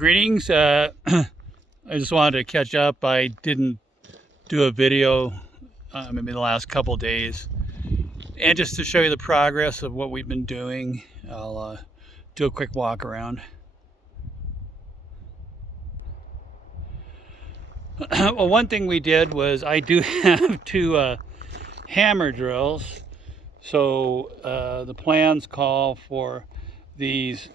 Greetings. I just wanted to catch up. I didn't do a video maybe the last couple days, and just to show you the progress of what we've been doing, I'll do a quick walk around. Well, one thing we did was I do have two hammer drills, so the plans call for these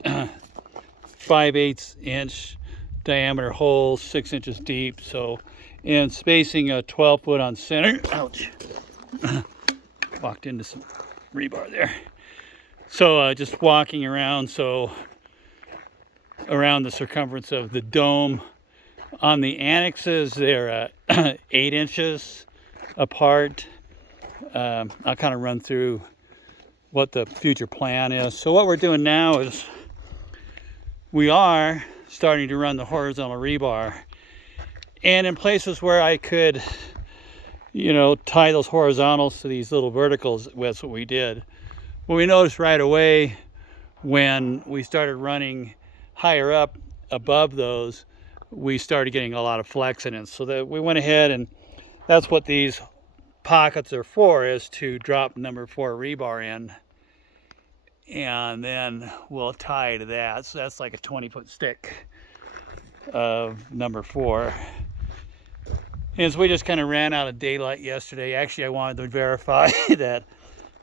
5/8 inch diameter holes, 6 inches deep, so, and spacing 12 foot on center. Ouch. Walked into some rebar there. So just walking around, so around the circumference of the dome. On the annexes, they're 8 inches apart. I'll kind of run through what the future plan is. So what we're doing now is we are starting to run the horizontal rebar, and in places where I could, tie those horizontals to these little verticals, that's what we did. Well, we noticed right away when we started running higher up above those, we started getting a lot of flex in it. So that we went ahead, and that's what these pockets are for, is to drop number 4 rebar in, and then we'll tie to that. So that's like a 20-foot stick of number 4. And so we just kind of ran out of daylight yesterday. Actually, I wanted to verify that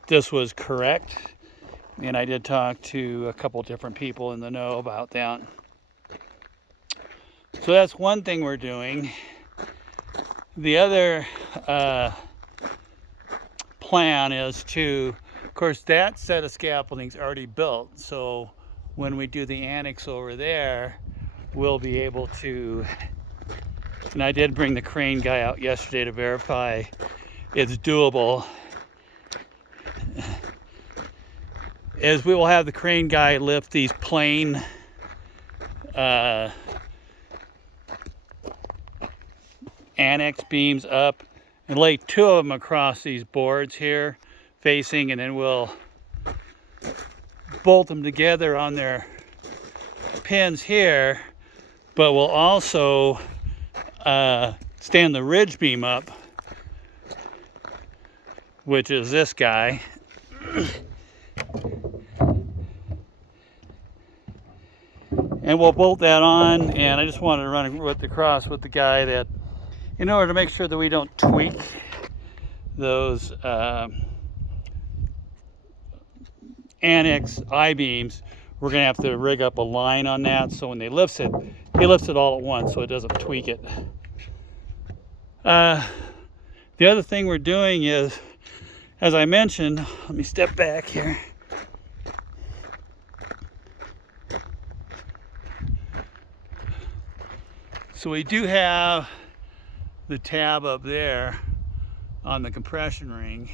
this was correct, and I did talk to a couple different people in the know about that. So that's one thing we're doing. The other plan is to, of course, that set of scaffolding's already built, so when we do the annex over there, we'll be able to, and I did bring the crane guy out yesterday to verify it's doable, is we will have the crane guy lift these plain annex beams up and lay 2 of them across these boards here facing, and then we'll bolt them together on their pins here, but we'll also stand the ridge beam up, which is this guy. And we'll bolt that on, and I just wanted to run across with the guy that, in order to make sure that we don't tweak those annex I-beams, we're going to have to rig up a line on that, so when he lifts it all at once so it doesn't tweak it. The other thing we're doing is, as I mentioned, let me step back here. So we do have the tab up there on the compression ring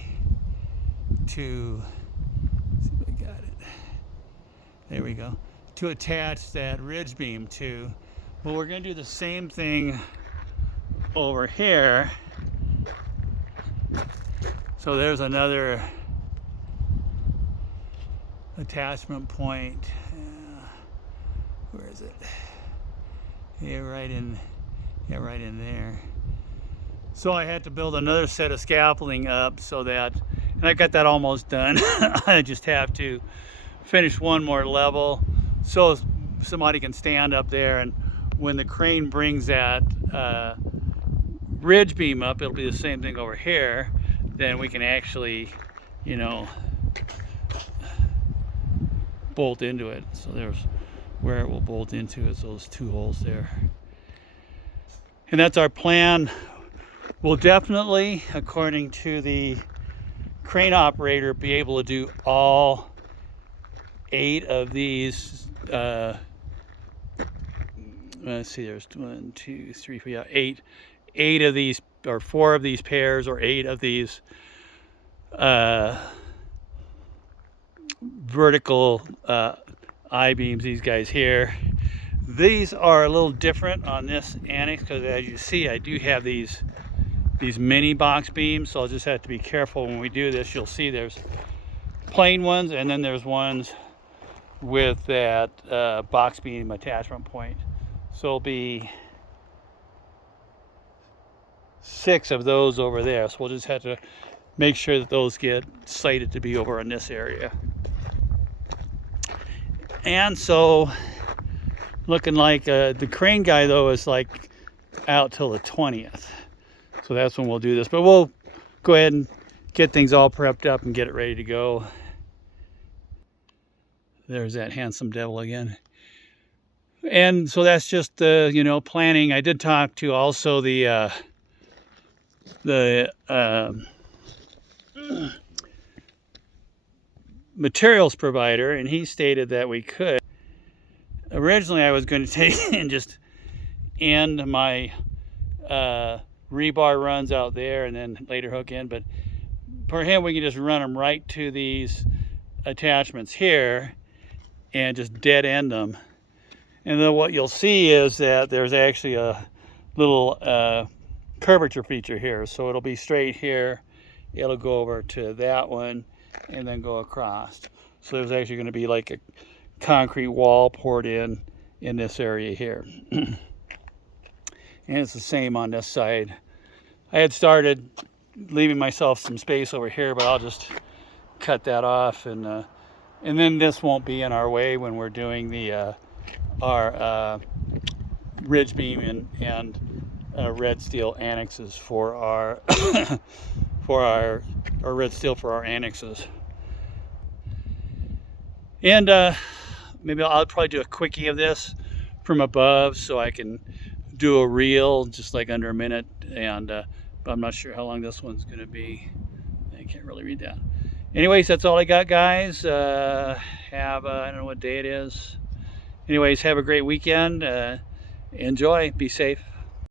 to, let's see if I got it. There we go. To attach that ridge beam to. Well, we're going to do the same thing over here. So there's another attachment point. Where is it? Yeah, right in there. So I had to build another set of scaffolding up so that, and I got that almost done. I just have to finish one more level so somebody can stand up there, and when the crane brings that ridge beam up, it'll be the same thing over here. Then we can actually, bolt into it. So there's where it will bolt into, is those 2 holes there. And that's our plan. We'll definitely, according to the crane operator, be able to do all 8 of these. Let's see, there's 1, 2, 3, 4, yeah, 8 of these, or 4 of these pairs, or 8 of these vertical I-beams, these guys here. These are a little different on this annex because, as you see, I do have these mini box beams, so I'll just have to be careful when we do this. You'll see there's plain ones, and then there's ones with that box beam attachment point. So it'll be 6 of those over there. So we'll just have to make sure that those get sighted to be over in this area. And so looking like the crane guy though is like out till the 20th. So that's when we'll do this. But we'll go ahead and get things all prepped up and get it ready to go. There's that handsome devil again. And so that's just the, you know, planning. I did talk to also the materials provider, and he stated that we could. Originally I was going to take and just end my rebar runs out there and then later hook in, but for him we can just run them right to these attachments here and just dead end them. And then what you'll see is that there's actually a little curvature feature here, so it'll be straight here, it'll go over to that one and then go across. So there's actually going to be like a concrete wall poured in this area here. And it's the same on this side. I had started leaving myself some space over here, but I'll just cut that off, and then this won't be in our way when we're doing the our ridge beam and red steel annexes for our for our red steel for our annexes. And maybe I'll probably do a quickie of this from above so I can do a reel just like under a minute, and but I'm not sure how long this one's going to be. I can't really read that. Anyways, that's all I got, guys. I don't know what day it is. Anyways, have a great weekend. Enjoy. Be safe.